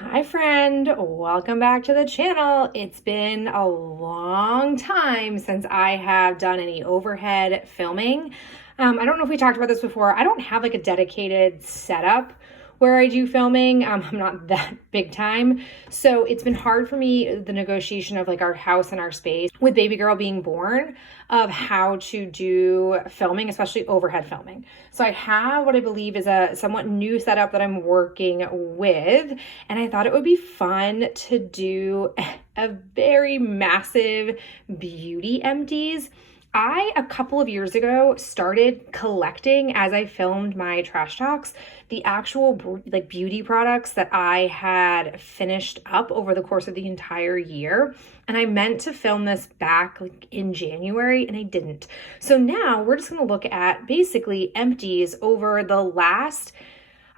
Hi friend, welcome back to the channel. It's been a long time since I have done any overhead filming. I don't know if we talked about this before. I don't have like a dedicated setup where I do filming. I'm not that big time. So it's been hard for me, the negotiation of like our house and our space with baby girl being born, of how to do filming, especially overhead filming. So I have what I believe is a somewhat new setup that I'm working with. And I thought it would be fun to do a very massive beauty empties. A couple of years ago, started collecting, as I filmed my trash talks, the actual like beauty products that I had finished up over the course of the entire year. And I meant to film this back like in January and I didn't. So now we're just going to look at basically empties over the last,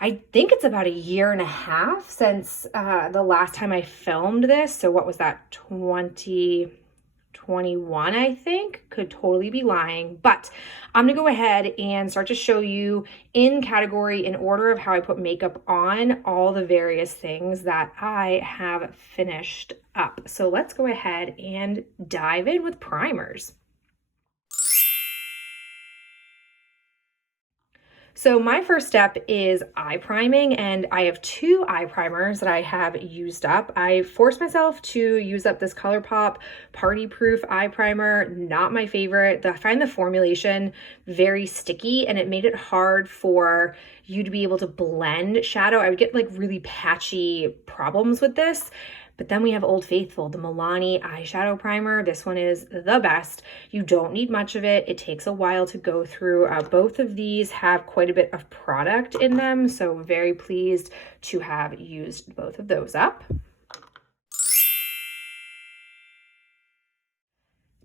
I think it's about a year and a half since the last time I filmed this. So what was that, 2021, I think. Could totally be lying, but I'm gonna go ahead and start to show you in category, in order of how I put makeup on, all the various things that I have finished up. So let's go ahead and dive in with primers. So my first step is eye priming, and I have two eye primers that I have used up. I forced myself to use up this ColourPop Party Proof eye primer. Not my favorite. I find the formulation very sticky and it made it hard for you to be able to blend shadow. I would get like really patchy problems with this. But then we have Old Faithful, the Milani eyeshadow primer. This one is the best. You don't need much of it. It takes a while to go through. Both of these have quite a bit of product in them, so very pleased to have used both of those up.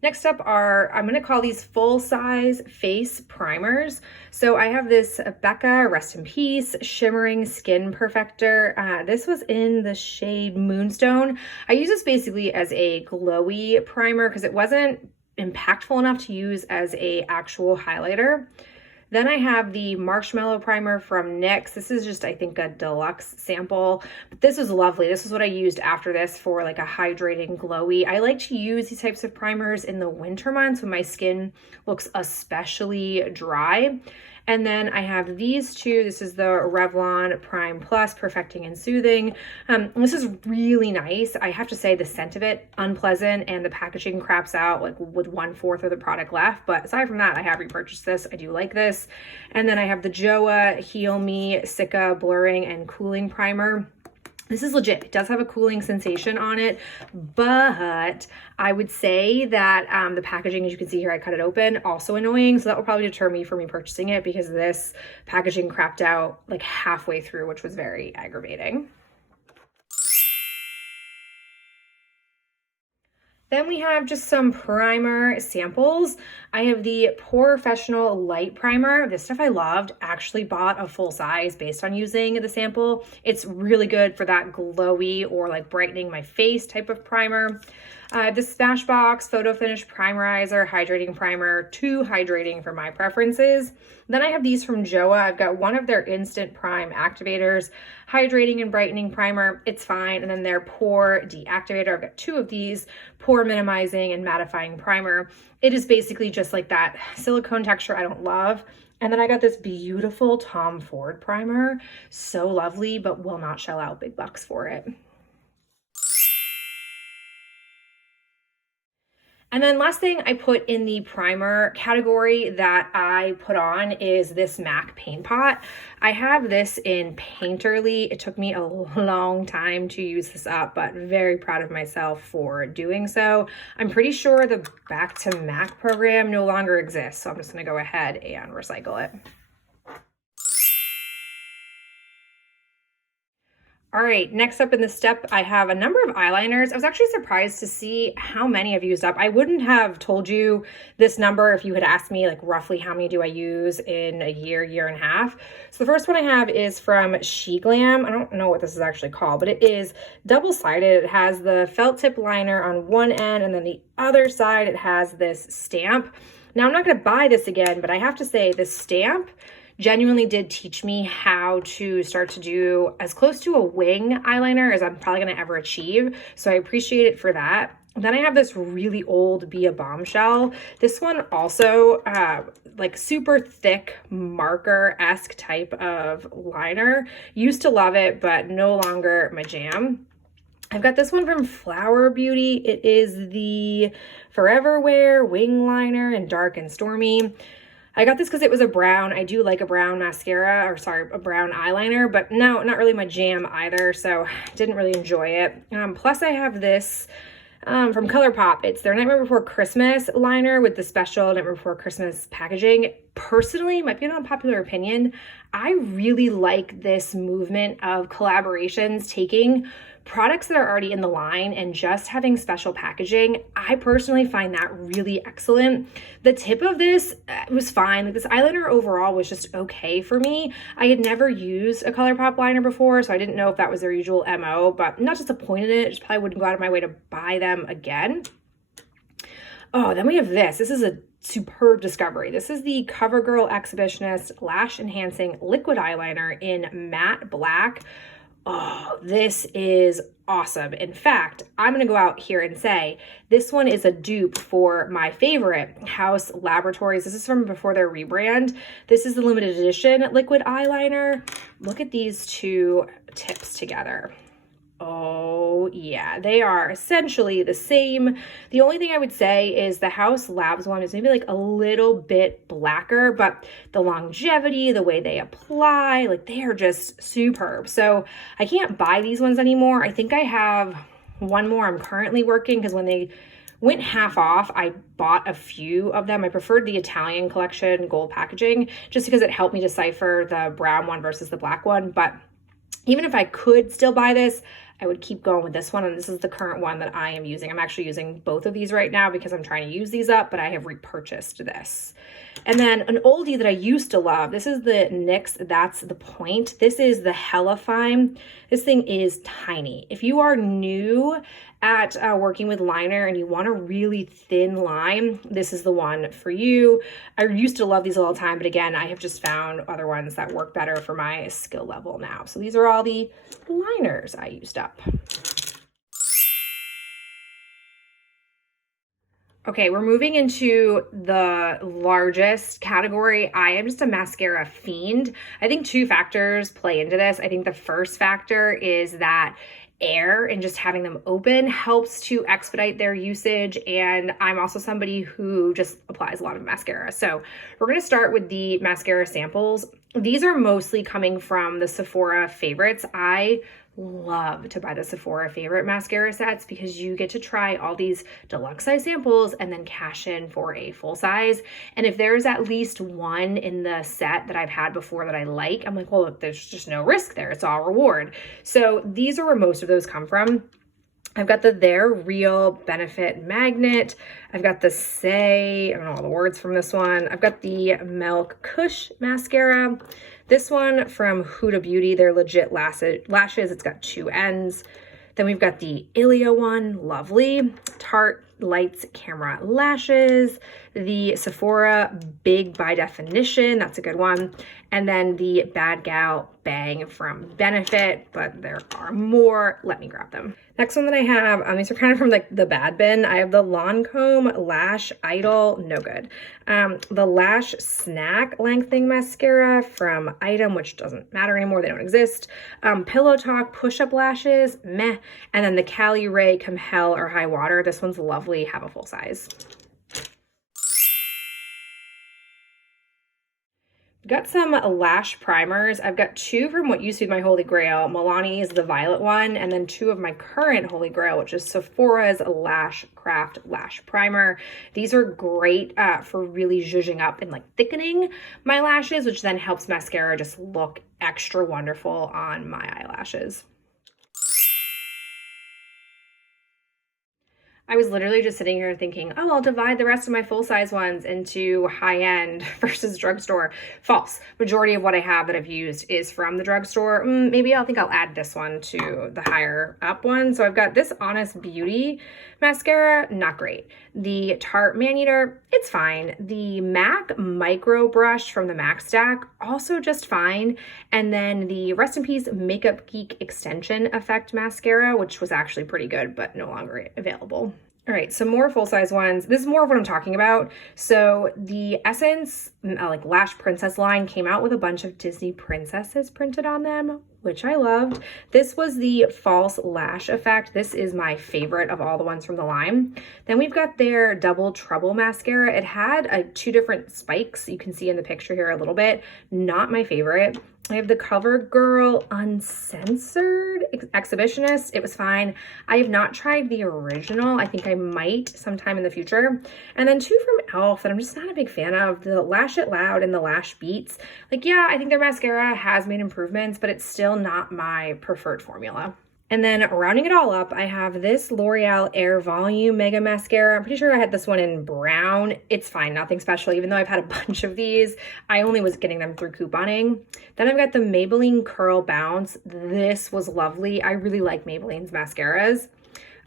Next up are, I'm going to call these full-size face primers. So I have this Becca, rest in peace, Shimmering Skin Perfector. This was in the shade Moonstone. I use this basically as a glowy primer because it wasn't impactful enough to use as a actual highlighter. Then I have the Marshmallow Primer from NYX. This is just, I think, a deluxe sample, but this was lovely. This is what I used after this for like a hydrating glowy. I like to use these types of primers in the winter months when my skin looks especially dry. And then I have these two. This is the Revlon Prime Plus Perfecting and Soothing. This is really nice. I have to say the scent of it, unpleasant, and the packaging craps out like with 1/4 of the product left. But aside from that, I have repurchased this. I do like this. And then I have the Joa Heal Me Sicca Blurring and Cooling Primer. This is legit. It does have a cooling sensation on it, but I would say that the packaging, as you can see here, I cut it open, also annoying. So that will probably deter me from repurchasing it because this packaging crapped out like halfway through, which was very aggravating. Then we have just some primer samples. I have the Professional Light Primer. This stuff I loved. Actually bought a full size based on using the sample. It's really good for that glowy or like brightening my face type of primer. The Smashbox Photo Finish Primerizer Hydrating Primer, too hydrating for my preferences. Then I have these from Joa. I've got one of their Instant Prime Activators, Hydrating and Brightening Primer. It's fine. And then their Pore Deactivator. I've got two of these, Pore Minimizing and Mattifying Primer. It is basically just like that silicone texture I don't love. And then I got this beautiful Tom Ford primer. So lovely, but will not shell out big bucks for it. And then last thing I put in the primer category that I put on is this MAC Paint Pot. I have this in Painterly. It took me a long time to use this up, but very proud of myself for doing so. I'm pretty sure the Back to MAC program no longer exists, so I'm just gonna go ahead and recycle it. All right, next up in this step, I have a number of eyeliners. I was actually surprised to see how many I've used up. I wouldn't have told you this number if you had asked me like roughly how many do I use in a year, year and a half. So the first one I have is from She Glam. I don't know what this is actually called, but it is double-sided. It has the felt tip liner on one end, and then the other side it has this stamp. Now I'm not gonna buy this again, but I have to say this stamp genuinely did teach me how to start to do as close to a wing eyeliner as I'm probably gonna ever achieve. So I appreciate it for that. Then I have this really old Be a Bombshell. This one also like super thick marker-esque type of liner. Used to love it, but no longer my jam. I've got this one from Flower Beauty. It is the Forever Wear Wing Liner in Dark and Stormy. I got this because it was a brown. I do like a brown mascara, or sorry, a brown eyeliner, but no, not really my jam either, so didn't really enjoy it. Plus I have this from ColourPop. It's their Nightmare Before Christmas liner with the special Nightmare Before Christmas packaging. Personally, might be an unpopular opinion, I really like this movement of collaborations taking products that are already in the line and just having special packaging. I personally find that really excellent. The tip of this was fine. Like, this eyeliner overall was just okay for me. I had never used a ColourPop liner before, so I didn't know if that was their usual MO, but I'm not disappointed in it. Just probably wouldn't go out of my way to buy them again. Oh, then we have this. This is a superb discovery. This is the CoverGirl Exhibitionist Lash Enhancing Liquid Eyeliner in Matte Black. Oh, this is awesome. In fact, I'm going to go out here and say this one is a dupe for my favorite House Laboratories. This is from before their rebrand. This is the limited edition liquid eyeliner. Look at these two tips together. Oh yeah, they are essentially the same. The only thing I would say is the House Labs one is maybe like a little bit blacker, but the longevity, the way they apply, like they are just superb. So I can't buy these ones anymore. I think I have one more I'm currently working, because when they went half off, I bought a few of them. I preferred the Italian collection gold packaging just because it helped me decipher the brown one versus the black one. But even if I could still buy this, I would keep going with this one, and this is the current one that I am using. I'm actually using both of these right now because I'm trying to use these up, but I have repurchased this. And then an oldie that I used to love, this is the NYX That's the Point. This is the Hella Fine. This thing is tiny. If you are new at working with liner and you want a really thin line, this is the one for you. I used to love these all the time, but again, I have just found other ones that work better for my skill level now. So these are all the liners I used up. Okay, we're moving into the largest category. I am just a mascara fiend. I think two factors play into this. I think the first factor is that air and just having them open helps to expedite their usage, and I'm also somebody who just applies a lot of mascara. So we're going to start with the mascara samples. These are mostly coming from the Sephora favorites. I love to buy the Sephora favorite mascara sets because you get to try all these deluxe size samples and then cash in for a full size. And if there's at least one in the set that I've had before that I like, I'm like, well, there's just no risk there. It's all reward. So these are where most of those come from. I've got the They're Real Benefit Magnet. I've got the Say, I don't know all the words from this one. I've got the Milk Kush Mascara. This one from Huda Beauty, they're legit lashes. It's got two ends. Then we've got the Ilia one, lovely. Tarte Lights Camera Lashes. The Sephora Big by Definition, that's a good one. And then the Bad Gal Bang from Benefit, but there are more. Let me grab them. Next one that I have, these are kind of from like the bad bin. I have the Lancome Lash Idol, no good. The Lash Snack Lengthening Mascara from Item, which doesn't matter anymore, they don't exist. Pillow Talk Push-Up Lashes, meh. And then the Cali Ray Come Hell or High Water. This one's lovely, have a full size. Got some lash primers. I've got two from what used to be my holy grail. Milani's the violet one, and then two of my current holy grail, which is Sephora's Lash Craft Lash Primer. These are great for really zhuzhing up and like thickening my lashes, which then helps mascara just look extra wonderful on my eyelashes. I was literally just sitting here thinking, oh, I'll divide the rest of my full-size ones into high-end versus drugstore. False. Majority of what I have that I've used is from the drugstore. Maybe I'll think I'll add this one to the higher up one. So I've got this Honest Beauty mascara, not great. The Tarte Man-Eater, it's fine. The MAC Micro Brush from the MAC Stack, also just fine. And then the Rest in Peace Makeup Geek Extension Effect mascara, which was actually pretty good, but no longer available. All right, some more full-size ones. This is more of what I'm talking about. So the Essence like Lash Princess line came out with a bunch of Disney princesses printed on them, which I loved. This was the False Lash Effect. This is my favorite of all the ones from the line. Then we've got their Double Trouble mascara. It had two different spikes. You can see in the picture here a little bit. Not my favorite. I have the CoverGirl Uncensored Exhibitionist. It was fine. I have not tried the original. I think I might sometime in the future. And then two from e.l.f. that I'm just not a big fan of, the Lash It Loud and the Lash Beats. Like, yeah, I think their mascara has made improvements, but it's still not my preferred formula. And then rounding it all up, I have this L'Oreal Air Volume Mega Mascara. I'm pretty sure I had this one in brown. It's fine, nothing special, even though I've had a bunch of these. I only was getting them through couponing. Then I've got the Maybelline Curl Bounce. This was lovely. I really like Maybelline's mascaras.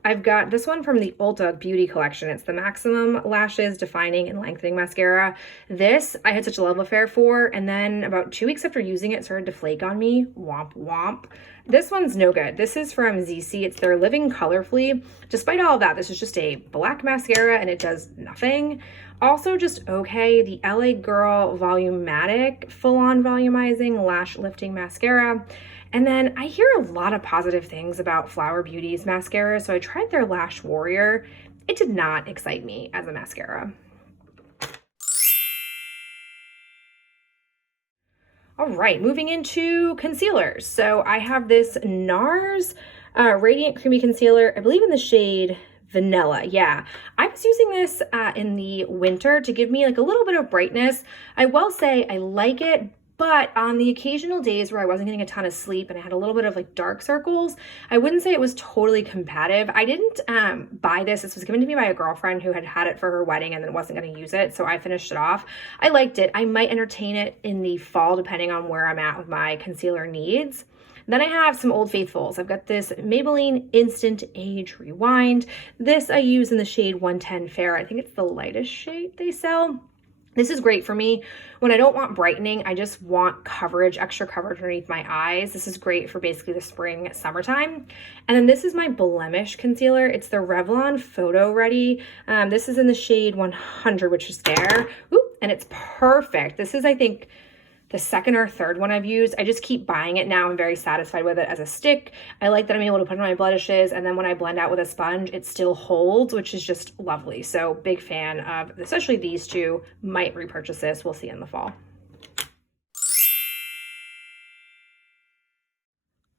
I've got this one from the Ulta Beauty Collection. It's the Maximum Lashes Defining and Lengthening Mascara. This I had such a love affair for, and then about 2 weeks after using it, started to flake on me. Womp womp. This one's no good. This is from ZC. It's their Living Colorfully. Despite all of that, this is just a black mascara and it does nothing. Also just okay, the LA Girl Volumatic Full-On Volumizing Lash Lifting Mascara. And then I hear a lot of positive things about Flower Beauty's mascara, so I tried their Lash Warrior. It did not excite me as a mascara. All right, moving into concealers. So I have this NARS Radiant Creamy Concealer, I believe in the shade Vanilla. Yeah, I was using this in the winter to give me like a little bit of brightness. I will say I like it, but on the occasional days where I wasn't getting a ton of sleep and I had a little bit of like dark circles, I wouldn't say it was totally competitive. I didn't buy this. This was given to me by a girlfriend who had had it for her wedding and then wasn't going to use it, so I finished it off. I liked it. I might entertain it in the fall depending on where I'm at with my concealer needs. Then I have some Old Faithfuls. I've got this Maybelline Instant Age Rewind. This I use in the shade 110 Fair. I think it's the lightest shade they sell. This is great for me when I don't want brightening. I just want coverage, extra coverage underneath my eyes. This is great for basically the spring, summertime. And then this is my blemish concealer. It's the Revlon Photo Ready. This is in the shade 100, which is there. Ooh, and it's perfect. This is, I think, the second or third one I've used. I just keep buying it now. I'm very satisfied with it as a stick. I like that I'm able to put it on my blemishes, and then when I blend out with a sponge, it still holds, which is just lovely. So big fan of, especially these two. Might repurchase this. We'll see in the fall.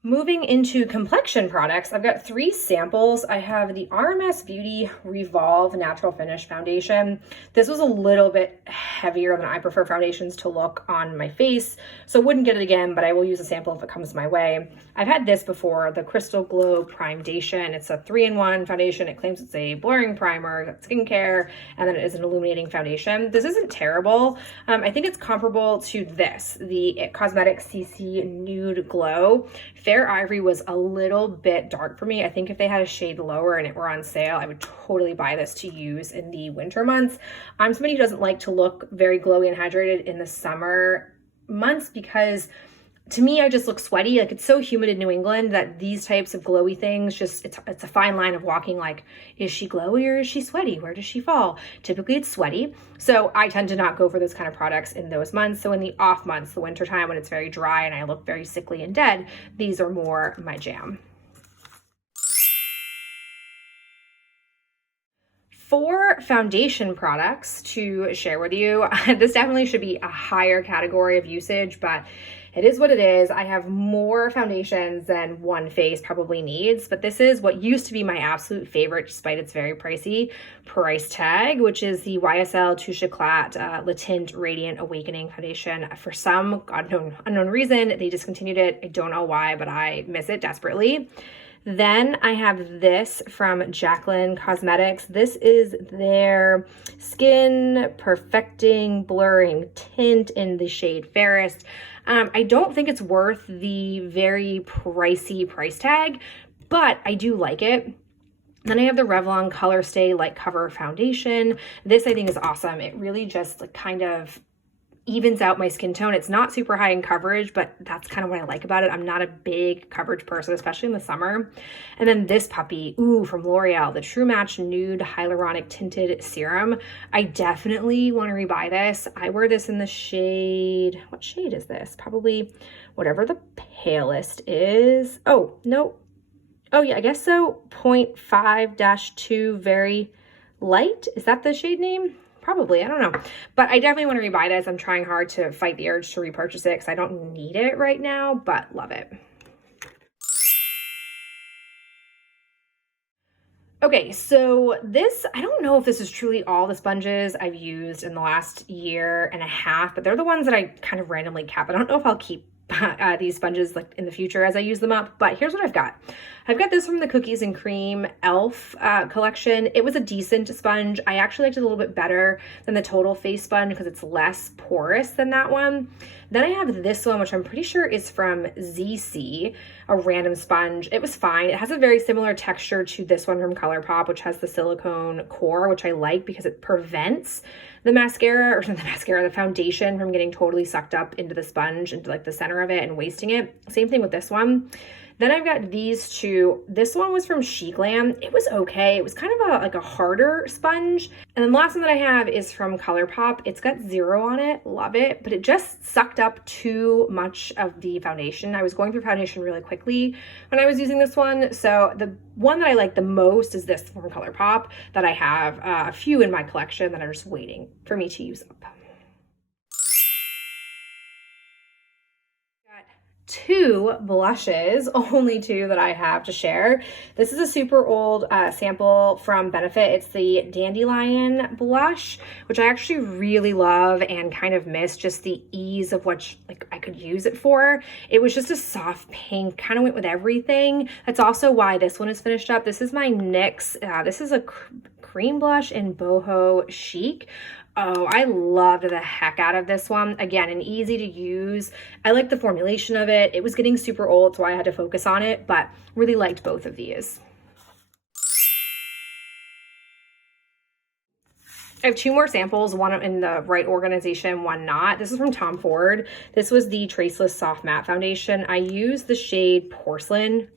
Moving into complexion products, I've got 3 samples. I have the RMS Beauty Revolve Natural Finish Foundation. This was a little bit heavier than I prefer foundations to look on my face, so wouldn't get it again, but I will use a sample if it comes my way. I've had this before, the Crystal Glow Primedation. It's a 3-in-1 foundation. It claims it's a blurring primer, skincare, and then it is an illuminating foundation. This isn't terrible. I think it's comparable to this, the It Cosmetics CC Nude Glow. Fair Ivory was a little bit dark for me. I think if they had a shade lower and it were on sale, I would totally buy this to use in the winter months. I'm somebody who doesn't like to look very glowy and hydrated in the summer months because to me, I just look sweaty. Like, it's so humid in New England that these types of glowy things just, it's a fine line of walking like, is she glowy or is she sweaty? Where does she fall? Typically it's sweaty. So I tend to not go for those kind of products in those months. So in the off months, the winter time when it's very dry and I look very sickly and dead, these are more my jam. 4 foundation products to share with you. This definitely should be a higher category of usage, but it is what it is. I have more foundations than one face probably needs, but this is what used to be my absolute favorite, despite its very pricey price tag, which is the YSL Touche Eclat Le Tint Radiant Awakening Foundation. For some unknown reason, they discontinued it. I don't know why, but I miss it desperately. Then I have this from Jaclyn Cosmetics. This is their Skin Perfecting Blurring Tint in the shade Fairest. I don't think it's worth the very pricey price tag, but I do like it. Then I have the Revlon Color Stay Light Cover Foundation. This I think is awesome. It really just like kind of evens out my skin tone. It's not super high in coverage, but that's kind of what I like about it. I'm not a big coverage person, especially in the summer. And then this puppy, ooh, from L'Oreal, the True Match Nude Hyaluronic Tinted Serum. I definitely want to rebuy this. I wear this in the shade, what shade is this? Probably whatever the palest is. Oh, no. Oh yeah, I guess so. 0.5-2 Very Light. Is that the shade name? Probably, I don't know. But I definitely want to rebuy this. I'm trying hard to fight the urge to repurchase it because I don't need it right now, but love it. Okay, so this, I don't know if this is truly all the sponges I've used in the last year and a half, but they're the ones that I kind of randomly kept. I don't know if I'll keep these sponges like in the future as I use them up, but here's what I've got. I've got this from the Cookies and Cream e.l.f. Collection. It was a decent sponge. I actually liked it a little bit better than the Total Face sponge because it's less porous than that one. Then I have this one, which I'm pretty sure is from ZC, a random sponge. It was fine. It has a very similar texture to this one from ColourPop, which has the silicone core, which I like because it prevents the mascara, or the foundation from getting totally sucked up into the sponge, into like the center of it and wasting it. Same thing with this one. Then I've got these two. This one was from She Glam. It was okay. It was kind of like a harder sponge. And then the last one that I have is from ColourPop. It's got 0 on it. Love it. But it just sucked up too much of the foundation. I was going through foundation really quickly when I was using this one. So the one that I like the most is this from ColourPop that I have a few in my collection that are just waiting for me to use up. Two blushes, only two that I have to share. This is a super old sample from Benefit. It's the Dandelion blush, which I actually really love and kind of miss just the ease of what I could use it for. It was just a soft pink, kind of went with everything. That's also why this one is finished up. This is my NYX. This is a cream blush in Boho Chic. Oh, I loved the heck out of this one. Again, an easy to use. I like the formulation of it. It was getting super old, so I had to focus on it, but really liked both of these. I have two more samples, one in the right organization, one not. This is from Tom Ford. This was the Traceless Soft Matte Foundation. I used the shade Porcelain.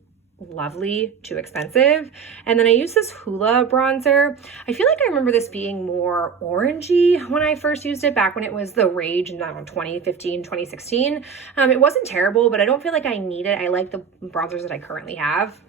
Lovely, too expensive. And then I used this Hoola bronzer. I feel like I remember this being more orangey when I first used it, back when it was the rage in 2015, 2016. It wasn't terrible, but I don't feel like I need it. I like the bronzers that I currently have.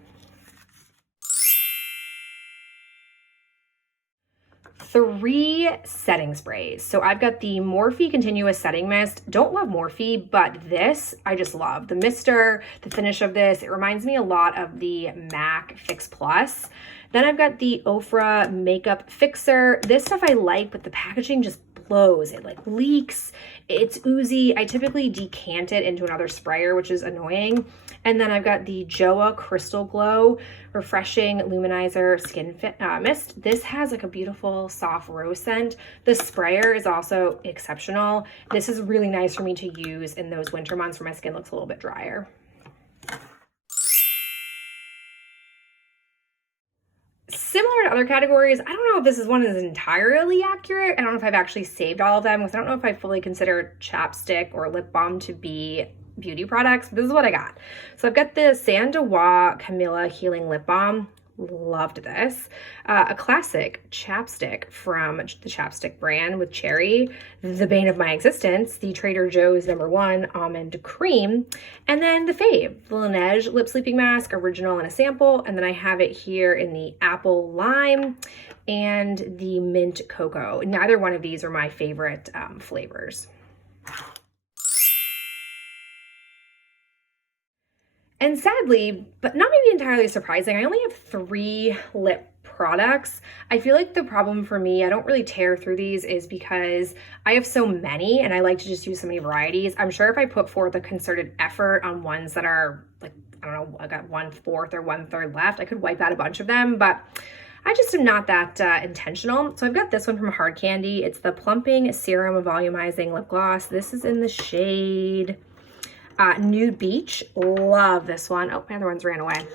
Three setting sprays. So I've got the Morphe Continuous Setting Mist. Don't love Morphe, but this I just love. The mister, the finish of this, it reminds me a lot of the MAC Fix Plus. Then I've got the Ofra Makeup Fixer. This stuff I like, but the packaging just blows. It like leaks. It's oozy. I typically decant it into another sprayer, which is annoying. And then I've got the Joa Crystal Glow Refreshing Luminizer Skin Mist. This has like a beautiful soft rose scent. The sprayer is also exceptional. This is really nice for me to use in those winter months where my skin looks a little bit drier. Similar to other categories, I don't know if this is one that is entirely accurate. I don't know if I've actually saved all of them because I don't know if I fully consider chapstick or lip balm to be beauty products. This is what I got. So I've got the Sandois Camilla Healing Lip Balm. Loved this. A classic chapstick from the Chapstick brand with cherry, the bane of my existence, the Trader Joe's #1 Almond Cream, and then the fave, the Laneige Lip Sleeping Mask, original in a sample, and then I have it here in the Apple Lime and the Mint Cocoa. Neither one of these are my favorite flavors. And sadly, but not maybe entirely surprising, I only have 3 lip products. I feel like the problem for me, I don't really tear through these, is because I have so many and I like to just use so many varieties. I'm sure if I put forth a concerted effort on ones that are like I don't know, I got 1/4 or 1/3 left. I could wipe out a bunch of them, but I just am not that intentional. So I've got this one from Hard Candy. It's the Plumping Serum Volumizing Lip Gloss. This is in the shade Nude Beach. Love this one. Oh, my other ones ran away.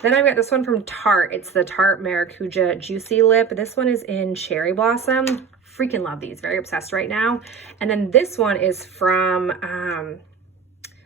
Then I've got this one from Tarte. It's the Tarte Maracuja Juicy Lip. This one is in Cherry Blossom. Freaking love these. Very obsessed right now. And then this one is from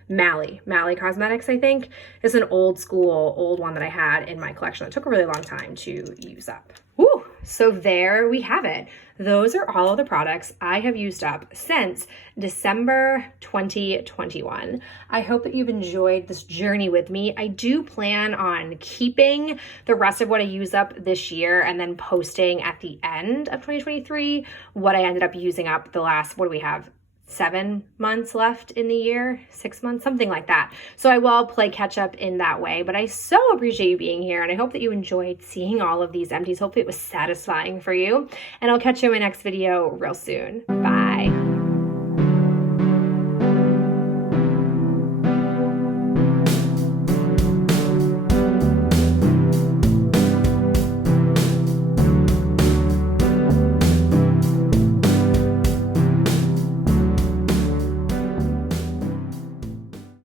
Mally Cosmetics, I think. It's an old one that I had in my collection. It took a really long time to use up. Woo! So there we have it. Those are all of the products I have used up since December 2021. I hope that you've enjoyed this journey with me. I do plan on keeping the rest of what I use up this year and then posting at the end of 2023 what I ended up using up the last, what do we have? 7 months left in the year, 6 months, something like that. So I will play catch up in that way, but I so appreciate you being here and I hope that you enjoyed seeing all of these empties. Hopefully it was satisfying for you, and I'll catch you in my next video real soon. Bye.